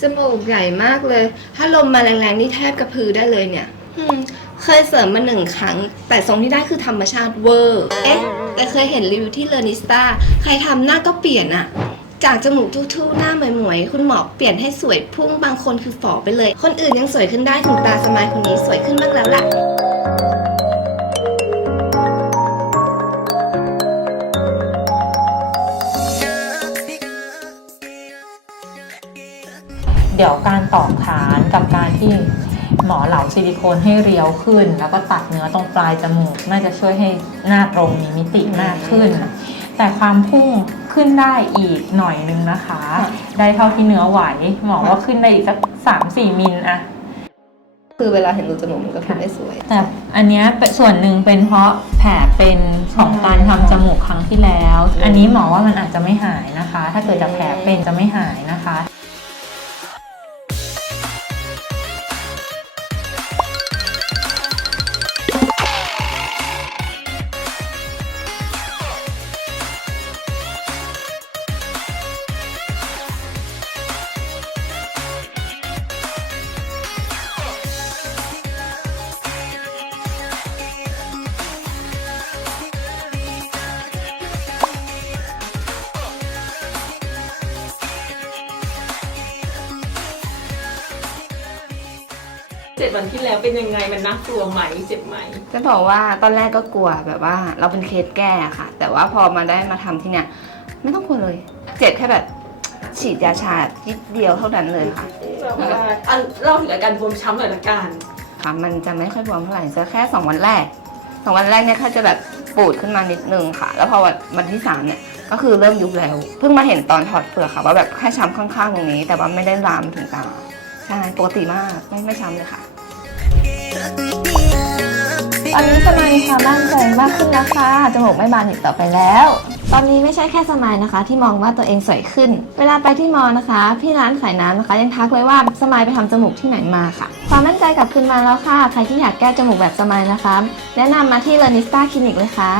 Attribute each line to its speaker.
Speaker 1: จมูกใหญ่มากเลย ถ้าลมมาแรงๆนี่แทบกระพือได้เลยเนี่ยอืมเคยเสริมมาหนึ่งครั้ง แต่ทรงที่ได้คือธรรมชาติเวอร์ เอ๊ะ แต่เคยเห็นรีวิวที่เลนิสตาใครทำหน้าก็เปลี่ยนอะจากจมูกทู่ๆหน้าหมวยๆคุณหมอเปลี่ยนให้สวยพุ่งบางคนคือฝ่อไปเลย คนอื่นยังสวยขึ้นได้ถึงตาสมายคนนี้สวยขึ้นบ้างแล้วล่ะ
Speaker 2: เดี๋ยวการตอกฐานกับการที่หมอเหลาซิลิโคนให้เรียวขึ้น แล้วก็ตัดเนื้อตรงปลายจมูกน่าจะช่วยให้หน้าตรงมีมิติมากขึ้น แต่ความพุ่งขึ้นได้อีกหน่อยนึงนะคะ
Speaker 1: ค่ะ
Speaker 2: ได้เท่าที่เนื้อไหวหมอว่าขึ้นได้อีกสักสามสี่มิลอะ
Speaker 1: คือเวลาเห็นรูจมูกมันก็คือไม่สวย
Speaker 2: แต่อันเนี้ยเป็นส่วนหนึ่งเป็นเพราะแผลเป็นของการทำจมูกครั้งที่แล้ว อันนี้หมอว่ามันอาจจะไม่หายนะคะ ถ้าเกิดจากแผลเป็นจะไม่หายนะคะ
Speaker 3: เจ็ดวันที่แล้วเป็นยังไงมันน่ากลัวไหมเจ็บไหม
Speaker 1: จะบอกว่าตอนแรกก็กลัวแบบว่า เราเป็นเคสแก้ค่ะ แต่ว่าพอมาได้มาทำที่เนี่ยไม่ต้องกลัวเลย เจ็บแค่แบบฉีดยาชานิดเดียวเท่านั้นเลยค่ะ
Speaker 3: แบบว่าอันเล่าถึงอาการบวมช้ำหน่อยละกัน
Speaker 1: ค่ะมันจะไม่ค่อยบวมเท่าไหร่จะแค่ 2 วันแรก2วันแรกเนี่ยเขาจะแบบปูดขึ้นมานิดนึงค่ะ แล้วพอวันวันที่3เนี่ยก็คือเริ่มยุบแล้ว เพิ่งมาเห็นตอนถอดเปลือกค่ะ ว่าแบบแค่ช้ำข้างๆตรงนี้ แต่ว่าไม่ได้ลามถึงตา ใช่ปกติมากไม่ไม่ช้ำเลยค่ะ
Speaker 4: ตอนนี้สมายมีความมั่นใจมากขึ้นนะคะจมูกไม่บานอีกต่อไปแล้ว ตอนนี้ไม่ใช่แค่สมายนะคะ ที่มองว่าตัวเองสวยขึ้น เวลาไปที่มอนะคะ พี่ร้านขายน้ำนะคะ ยังทักเลยว่าสมายไปทำจมูกที่ไหนมาค่ะ ความมั่นใจกลับคืนมาแล้วค่ะ ใครที่อยากแก้จมูกแบบสมายนะคะ แนะนำมาที่เลนิสตาคลินิกเลยค่ะ